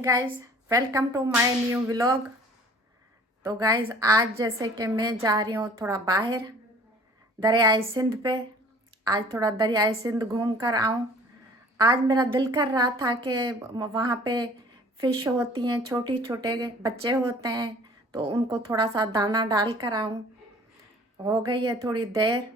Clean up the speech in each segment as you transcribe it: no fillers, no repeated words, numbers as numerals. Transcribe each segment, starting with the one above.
Guys, welcome to my new vlog. तो guys, आज जैसे कि मैं जा रही हूँ थोड़ा बाहर दरियाए सिंध पे। आज थोड़ा दरियाए सिंध घूम कर आऊँ। आज मेरा दिल कर रहा था कि वहाँ पे फिश होती हैं, छोटे छोटे बच्चे होते हैं, तो उनको थोड़ा सा दाना डाल कर आऊँ। हो गई है थोड़ी देर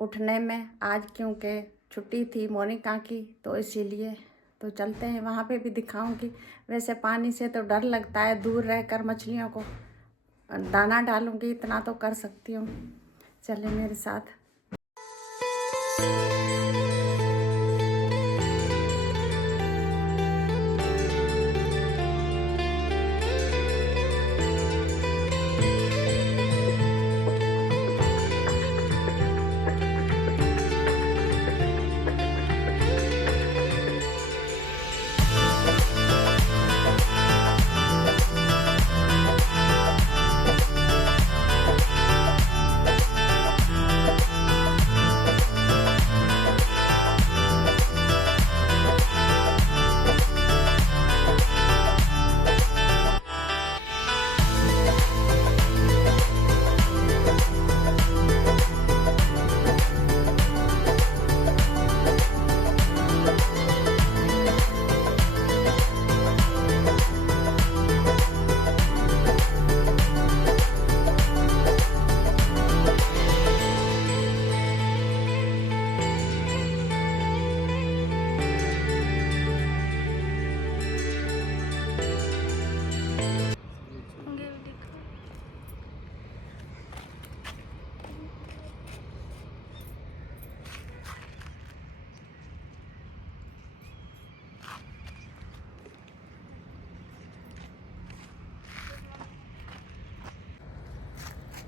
उठने में आज, क्योंकि छुट्टी थी मोनिका की, तो इसीलिए तो चलते हैं वहाँ पे भी दिखाऊंगी। वैसे पानी से तो डर लगता है, दूर रहकर मछलियों को दाना डालूंगी, इतना तो कर सकती हूँ। चले मेरे साथ।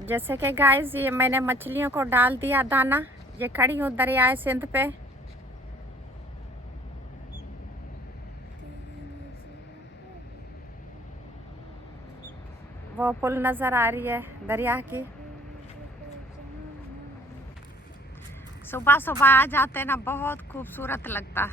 जैसे कि गाइस, ये मैंने मछलियों को डाल दिया दाना। ये खड़ी हूँ दरियाए सिंध पे। वो पुल नज़र आ रही है दरिया की। सुबह सुबह आ जाते ना, बहुत खूबसूरत लगता।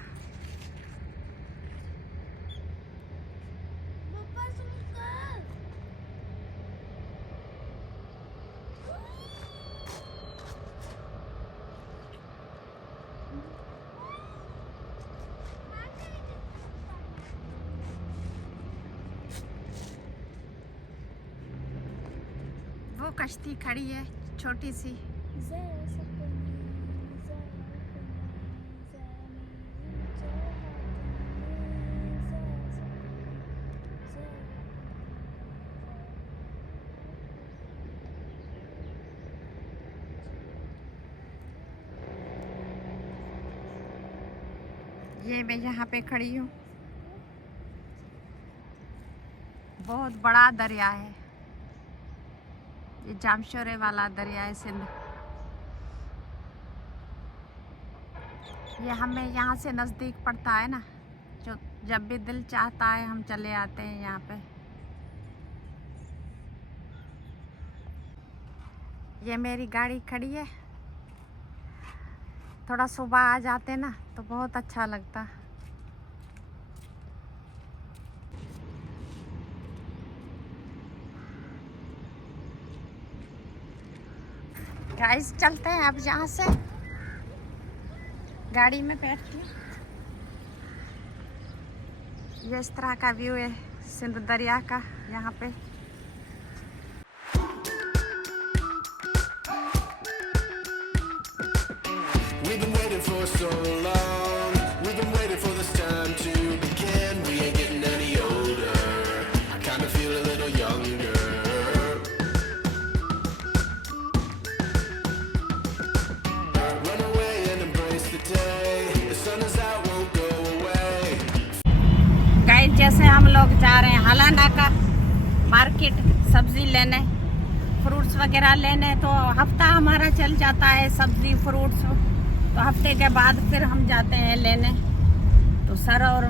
वो कश्ती खड़ी है छोटी सी। ये मैं यहाँ पे खड़ी हूँ। बहुत बड़ा दरिया है ये, जामशोरे वाला दरिया है सिंध। ये हमें यहाँ से नज़दीक पड़ता है ना, जो जब भी दिल चाहता है हम चले आते हैं यहाँ पे। ये मेरी गाड़ी खड़ी है। थोड़ा सुबह आ जाते ना तो बहुत अच्छा लगता। गाइस, चलते हैं अब यहाँ से गाड़ी में बैठ के। ये इस तरह का व्यू है सिंध दरिया का यहाँ पे। We've been waiting for so long. We've been waiting for this time to begin. We ain't getting any older. I kind of feel a little younger. Run away and embrace the day. The sun is out, won't go away. Guys, जैसे हम लोग जा रहे हैं हलाना का market, सब्जी लेने, fruits वगैरह लेने, तो हफ्ता हमारा चल जाता है सब्जी फ्रूट्स। तो हफ्ते के बाद फिर हम जाते हैं लेने। तो सर और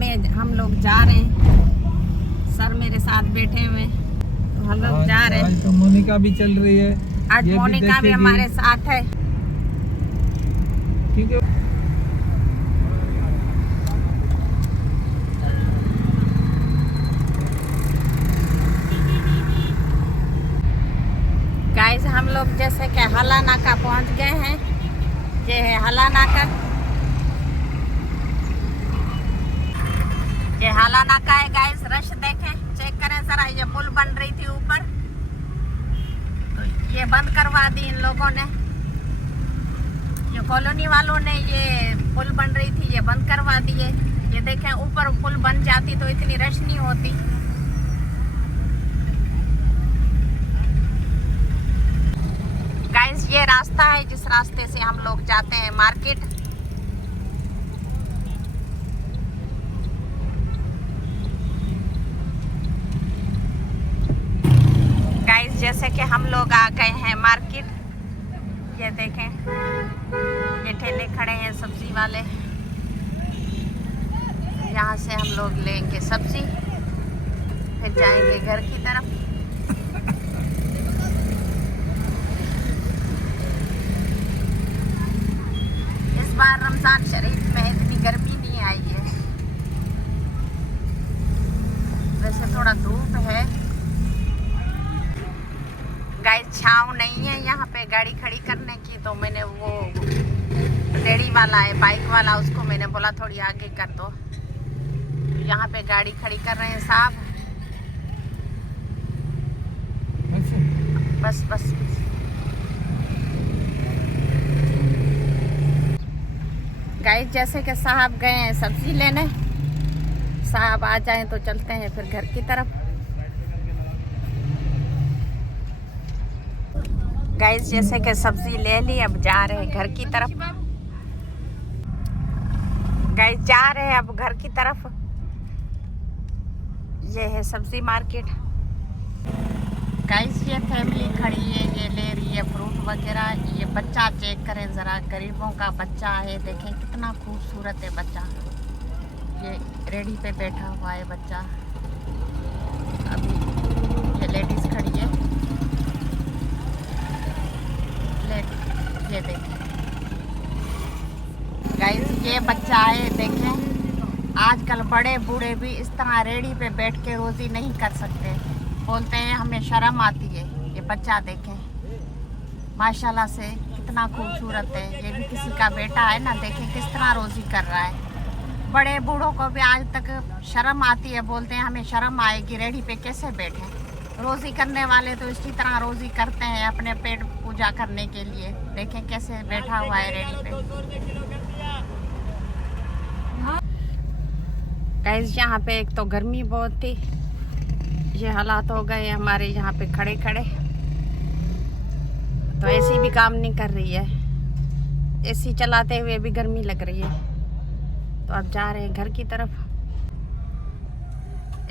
मैं हम लोग जा रहे हैं। सर मेरे साथ बैठे हुए, तो हम लोग जा रहे हैं। आज तो मोनिका भी चल रही है। आज मोनिका भी हमारे साथ है। नाका पहुंच गए हैं। ये है हाला नाका। ये हाला नाका है गाइस। रश देखें, चेक करें जरा। ये पुल बन रही थी ऊपर, तो ये बंद करवा दी इन लोगों ने। ये कॉलोनी वालों ने ये पुल बन रही थी, ये बंद करवा दिए। ये देखें, ऊपर पुल बन जाती तो इतनी रश नहीं होती। गाइस ये रास्ता है जिस रास्ते से हम लोग जाते हैं मार्केट। गाइस जैसे कि हम लोग आ गए हैं मार्केट। ये देखें, ये ठेले खड़े हैं सब्जी वाले। यहाँ से हम लोग लेंगे सब्जी, फिर जाएंगे घर की तरफ। इस बार रमजान शरीफ में इतनी गर्मी नहीं आई है, वैसे थोड़ा धूप है। गाइस छाँव नहीं है यहाँ पे गाड़ी खड़ी करने की, तो मैंने वो रेडी वाला है बाइक वाला, उसको मैंने बोला थोड़ी आगे कर दो। यहाँ पे गाड़ी खड़ी कर रहे हैं साहब। बस बस गाइस जैसे कि साहब गए हैं सब्जी लेने, साहब आ जाएं तो चलते हैं फिर घर की तरफ। गाइस जैसे कि सब्जी ले ली, अब जा रहे हैं घर की तरफ। गाइस जा रहे हैं अब घर की तरफ। ये है सब्जी मार्केट। गाइस ये फैमिली खड़ी है, ये ले रही है फ्रूट वगैरह। ये बच्चा चेक करें ज़रा, गरीबों का बच्चा है। देखें कितना खूबसूरत है बच्चा। ये रेडी पे बैठा हुआ है बच्चा। अभी ये लेडीज़ खड़ी है। ये देखें गाइस, ये बच्चा है। देखें आजकल बड़े बूढ़े भी इस तरह रेडी पे बैठ के रोज़ी नहीं कर सकते, बोलते हैं हमें शर्म आती है। ये बच्चा देखें माशाल्लाह से कितना खूबसूरत है। ये भी किसी का बेटा है ना, देखें किस तरह रोज़ी कर रहा है। बड़े बूढ़ों को भी आज तक शर्म आती है, बोलते हैं हमें शर्म आएगी, रेडी पे कैसे बैठे। रोज़ी करने वाले तो इसी तरह रोज़ी करते हैं अपने पेट पूजा करने के लिए। देखें कैसे बैठा हुआ है रेडी पे। गाइस यहाँ पे एक तो गर्मी बहुत थी, ये हालात हो गए हमारे यहाँ पे खड़े खड़े। तो एसी भी काम नहीं कर रही है, एसी चलाते हुए भी गर्मी लग रही है। तो अब जा रहे हैं घर की तरफ।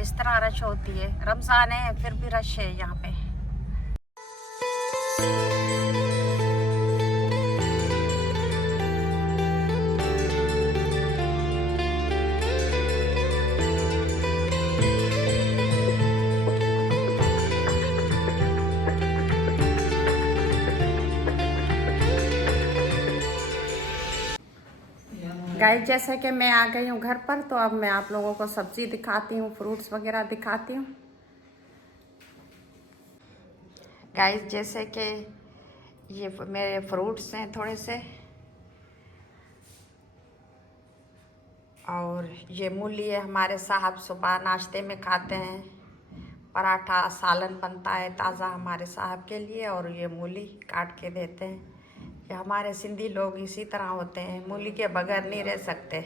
इस तरह रश होती है, रमजान है फिर भी रश है यहाँ पे। गाइस जैसे कि मैं आ गई हूँ घर पर, तो अब मैं आप लोगों को सब्जी दिखाती हूँ, फ्रूट्स वगैरह दिखाती हूँ। गाइस जैसे कि ये मेरे फ्रूट्स हैं थोड़े से, और ये मूली है। हमारे साहब सुबह नाश्ते में खाते हैं, पराठा सालन बनता है ताज़ा हमारे साहब के लिए, और ये मूली काट के देते हैं। ये हमारे सिंधी लोग इसी तरह होते हैं, मूली के बगैर नहीं रह सकते।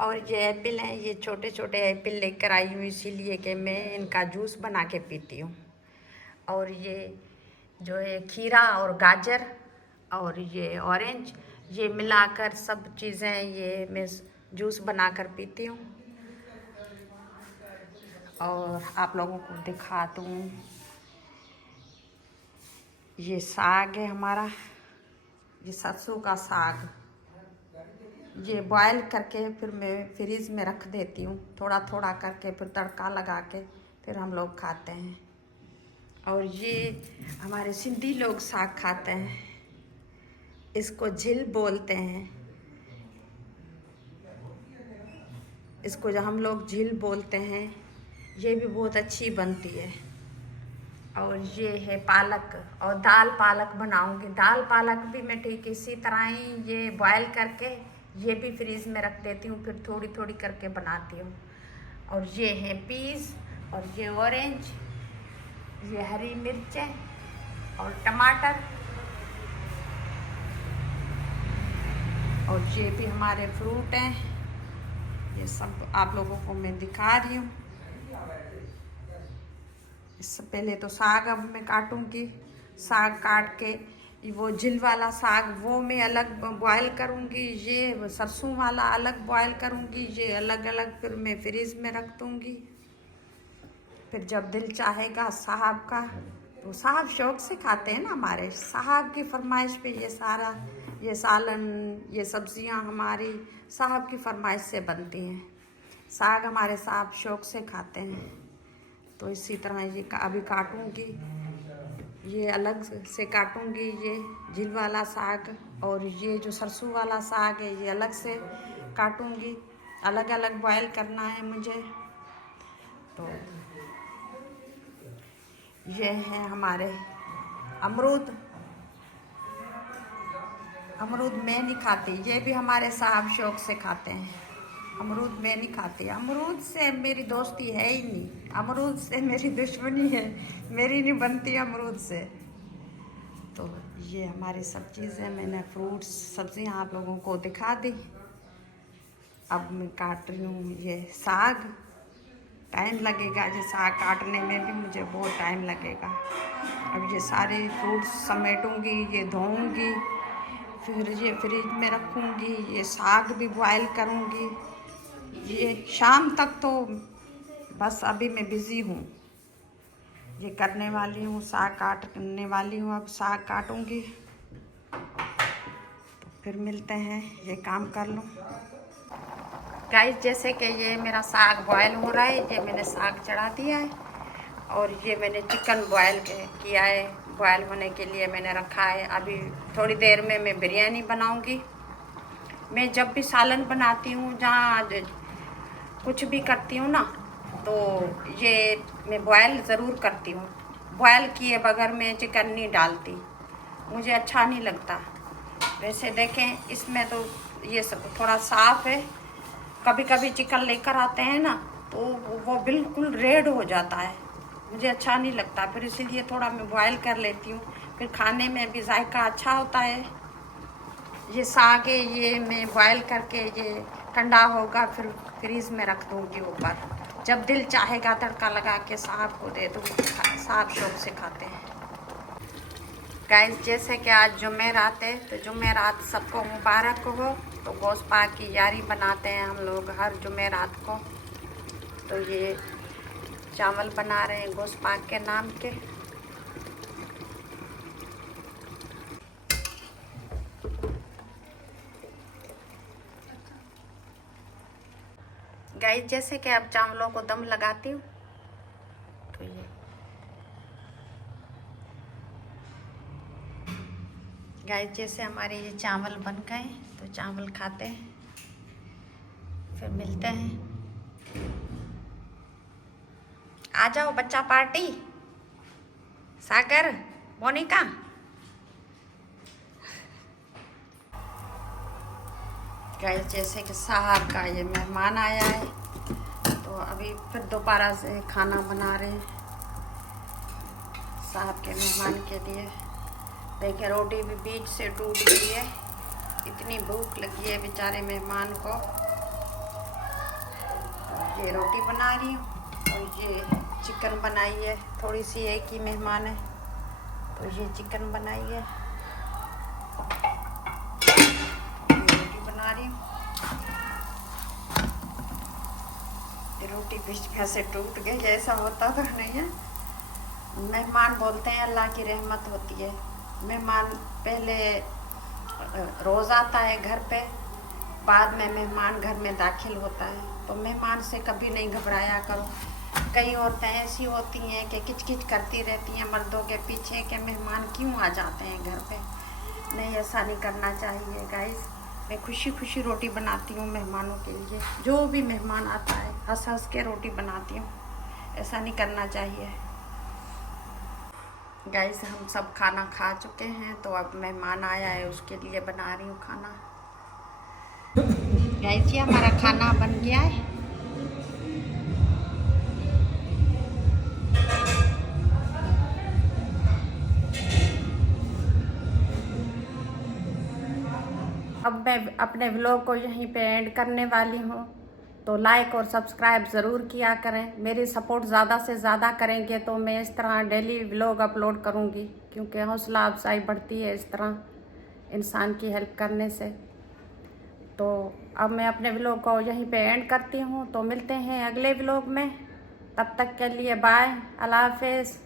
और ये एप्पल हैं, ये छोटे छोटे एप्पल लेकर आई हूँ इसीलिए कि मैं इनका जूस बना के पीती हूँ। और ये जो है खीरा और गाजर और ये ऑरेंज, ये मिलाकर सब चीज़ें ये मैं जूस बनाकर पीती हूँ। और आप लोगों को दिखा दूँ, ये साग है हमारा, ये सरसों का साग। ये बॉयल करके फिर मैं फ्रीज में रख देती हूँ, थोड़ा थोड़ा करके, फिर तड़का लगा के फिर हम लोग खाते हैं। और ये हमारे सिंधी लोग साग खाते हैं, इसको झिल बोलते हैं। इसको जो हम लोग झिल बोलते हैं, ये भी बहुत अच्छी बनती है। और ये है पालक, और दाल पालक बनाऊंगी। दाल पालक भी मैं ठीक इसी तरह ही ये बॉयल करके ये भी फ्रीज में रख देती हूँ, फिर थोड़ी थोड़ी करके बनाती हूँ। और ये है पीस, और ये ऑरेंज, ये हरी मिर्चें और टमाटर, और ये भी हमारे फ्रूट हैं। ये सब आप लोगों को मैं दिखा रही हूँ। इससे पहले तो साग अब मैं काटूंगी। साग काट के वो झिल वाला साग वो मैं अलग बॉयल करूंगी, ये सरसों वाला अलग बॉयल करूंगी, ये अलग अलग फिर मैं फ्रीज में रख दूंगी। फिर जब दिल चाहेगा साहब का, तो साहब शौक से खाते हैं ना, हमारे साहब की फरमाइश पे ये सारा ये सालन ये सब्जियां हमारी साहब की फरमाइश से बनती हैं। साग हमारे साहब शौक से खाते हैं। तो इसी तरह ये अभी काटूंगी, ये अलग से काटूंगी, ये झील वाला साग, और ये जो सरसों वाला साग है ये अलग से काटूंगी। अलग अलग बॉयल करना है मुझे। तो ये हैं हमारे अमरूद। अमरूद मैं नहीं खाती, ये भी हमारे साहब शौक से खाते हैं। अमरूद मैं नहीं खाती, अमरूद से मेरी दोस्ती है ही नहीं, अमरूद से मेरी दुश्मनी है, मेरी नहीं बनती अमरूद से। तो ये हमारी सब चीज़ें मैंने फ्रूट्स सब्जियां आप लोगों को दिखा दी। अब मैं काट रही हूँ ये साग। टाइम लगेगा ये साग काटने में भी, मुझे बहुत टाइम लगेगा। अब ये सारे फ्रूट्स समेटूंगी, ये धोऊंगी, फिर ये फ्रिज में रखूंगी, ये साग भी बॉयल करूंगी। ये शाम तक तो बस अभी मैं बिज़ी हूँ, ये करने वाली हूँ, साग काटने वाली हूँ। अब साग काटूंगी, तो फिर मिलते हैं, ये काम कर लूँ। गाइस जैसे कि ये मेरा साग बॉयल हो रहा है, ये मैंने साग चढ़ा दिया है, और ये मैंने चिकन बॉयल किया है। बॉयल होने के लिए मैंने रखा है। अभी थोड़ी देर में मैं बिरयानी बनाऊंगी। मैं जब भी सालन बनाती हूँ, जहाँ कुछ भी करती हूँ ना, तो ये मैं बॉयल ज़रूर करती हूँ। बॉयल किए बगैर मैं चिकन नहीं डालती, मुझे अच्छा नहीं लगता। वैसे देखें इसमें तो ये सब थोड़ा साफ़ है। कभी कभी चिकन लेकर आते हैं ना, तो वो बिल्कुल रेड हो जाता है, मुझे अच्छा नहीं लगता। फिर इसीलिए थोड़ा मैं बॉयल कर लेती हूँ, फिर खाने में भी जायका अच्छा होता है। ये साग है, ये मैं बॉयल करके ये ठंडा होगा, फिर फ्रीज में रख दूँगी ऊपर। जब दिल चाहेगा तड़का लगा के साग को दे दूँगी, साग शौक से खाते हैं। गाइस जैसे कि आज जुमेरात है, तो जुमेरात सबको मुबारक हो। तो गोश्त पाक की यारी बनाते हैं हम लोग हर जुमेरात को। तो ये चावल बना रहे हैं गोश्त पाक के नाम के। गाइस जैसे कि अब चावलों को दम लगाती हूँ, तो ये गाइस जैसे हमारे ये चावल बन गए, तो चावल खाते हैं, फिर मिलते हैं। आ जाओ बच्चा पार्टी, सागर, मोनिका। गाइस जैसे कि साहब का ये मेहमान आया है, तो अभी फिर दोबारा से खाना बना रहे हैं साहब के मेहमान के लिए। देखिए रोटी भी बीच से टूट गई है, इतनी भूख लगी है बेचारे मेहमान को। ये रोटी बना रही हूँ, और ये चिकन बनाई है, थोड़ी सी एक ही मेहमान है, तो ये चिकन बनाई है, ये रोटी बना रही हूँ। ये रोटी बीच में से टूट गई, ऐसा होता तो नहीं है। मेहमान बोलते हैं अल्लाह की रहमत होती है। मेहमान पहले रोज़ आता है घर पे, बाद में मेहमान घर में दाखिल होता है। तो मेहमान से कभी नहीं घबराया करो। कई औरतें ऐसी होती हैं कि किचकिच करती रहती हैं मर्दों के पीछे कि मेहमान क्यों आ जाते हैं घर पे। नहीं, ऐसा नहीं करना चाहिए गाइस। मैं खुशी खुशी रोटी बनाती हूँ मेहमानों के लिए। जो भी मेहमान आता है हंस हंस के रोटी बनाती हूँ, ऐसा नहीं करना चाहिए। गाइस हम सब खाना खा चुके हैं, तो अब मेहमान आया है उसके लिए बना रही हूँ खाना। गाइस ये हमारा खाना बन गया है। अब मैं अपने व्लॉग को यहीं पे एंड करने वाली हूँ, तो लाइक और सब्सक्राइब ज़रूर किया करें। मेरी सपोर्ट ज़्यादा से ज़्यादा करेंगे तो मैं इस तरह डेली व्लॉग अपलोड करूँगी, क्योंकि हौसला अफजाई बढ़ती है इस तरह इंसान की हेल्प करने से। तो अब मैं अपने व्लॉग को यहीं पे एंड करती हूँ, तो मिलते हैं अगले व्लॉग में। तब तक के लिए बाय, अल्लाह हाफिज़।